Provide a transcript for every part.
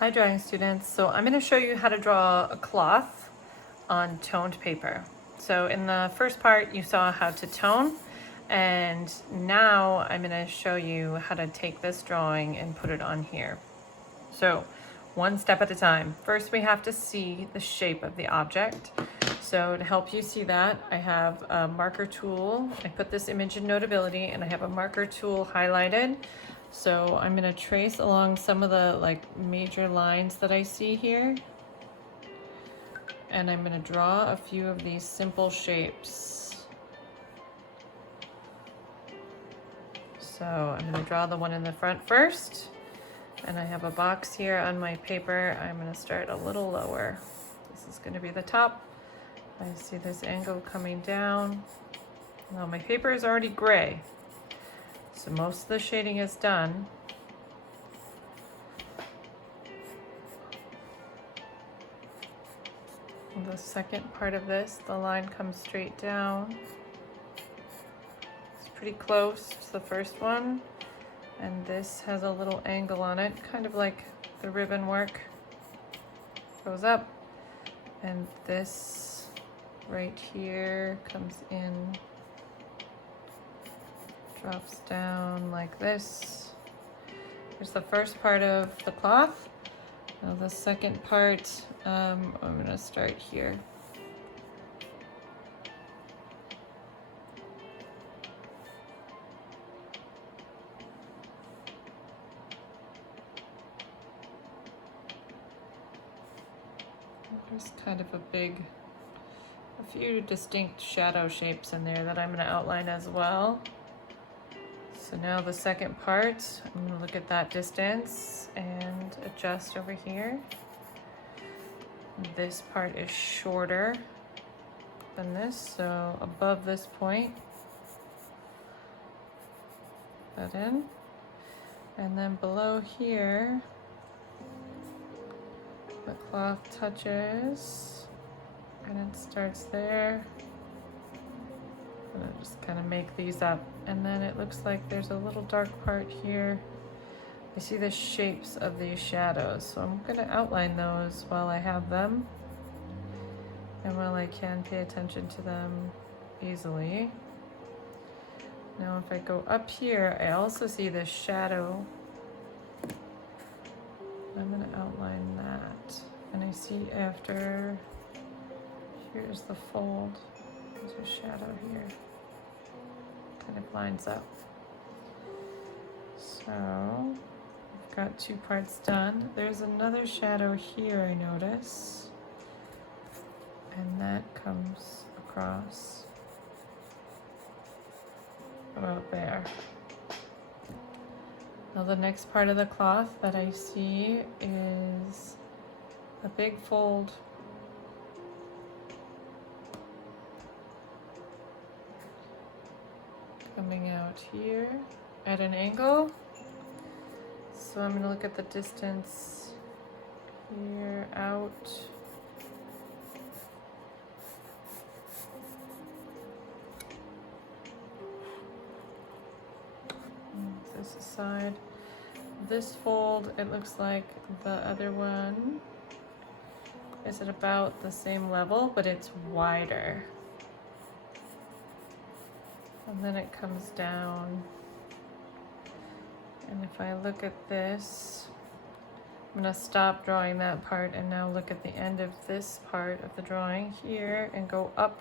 Hi drawing students. So I'm going to show you how to draw a cloth on toned paper. So in the first part you saw how to tone, and now I'm going to show you how to take this drawing and put it on here. So one step at a time. First we have to see the shape of the object. So to help you see that, I have a marker tool. I put this image in Notability and I have a marker tool highlighted. So I'm gonna trace along some of the major lines that I see here. And I'm gonna draw a few of these simple shapes. So I'm gonna draw the one in the front first. And I have a box here on my paper. I'm gonna start a little lower. This is gonna be the top. I see this angle coming down. Now my paper is already gray, so most of the shading is done. And the second part of this, the line comes straight down. It's pretty close to the first one. And this has a little angle on it, kind of like the ribbon work. Goes up, and this right here comes in, drops down like this. Here's the first part of the cloth. Now the second part, I'm gonna start here. There's kind of a few distinct shadow shapes in there that I'm going to outline as well. So now the second part, I'm going to look at that distance and adjust over here. This part is shorter than this, so above this point, that in. And then below here, the cloth touches and it starts there. I'm gonna just kind of make these up, and then it looks like there's a little dark part here. I see the shapes of these shadows, so I'm gonna outline those while I have them and while I can pay attention to them easily. Now if I go up here, I also see this shadow. I'm going to outline that. And I see after, here's the fold, there's a shadow here. Kind of lines up. So, I've got two parts done. There's another shadow here I notice. And that comes across about there. Now the next part of the cloth that I see is a big fold. Coming out here at an angle. So I'm going to look at the distance here out. This aside. This fold, it looks like the other one is at about the same level, but it's wider. And then it comes down. And if I look at this, I'm going to stop drawing that part and now look at the end of this part of the drawing here and go up.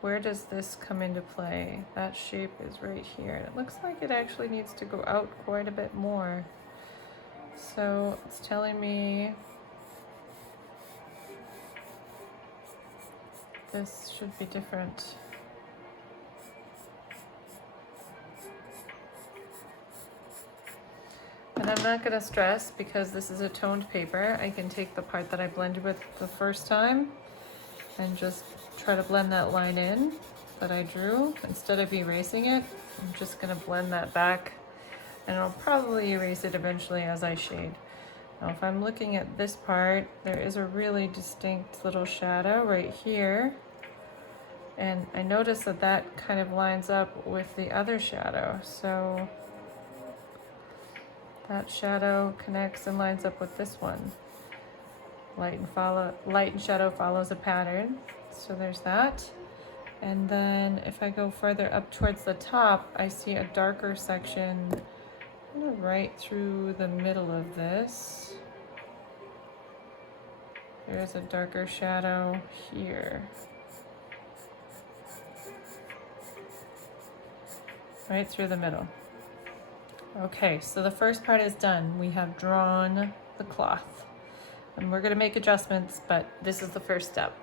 Where does this come into play? That shape is right here. It looks like it actually needs to go out quite a bit more. So it's telling me this should be different. And I'm not going to stress because this is a toned paper. I can take the part that I blended with the first time and just try to blend that line in that I drew. Instead of erasing it, I'm just going to blend that back, and I'll probably erase it eventually as I shade. Now if I'm looking at this part, there is a really distinct little shadow right here, and I notice that that kind of lines up with the other shadow. So That shadow connects and lines up with this one. Light and shadow follows a pattern. So there's that. And then if I go further up towards the top, I see a darker section kind of right through the middle of this. There's a darker shadow here. Right through the middle. Okay, so the first part is done. We have drawn the cloth. And we're going to make adjustments, but this is the first step.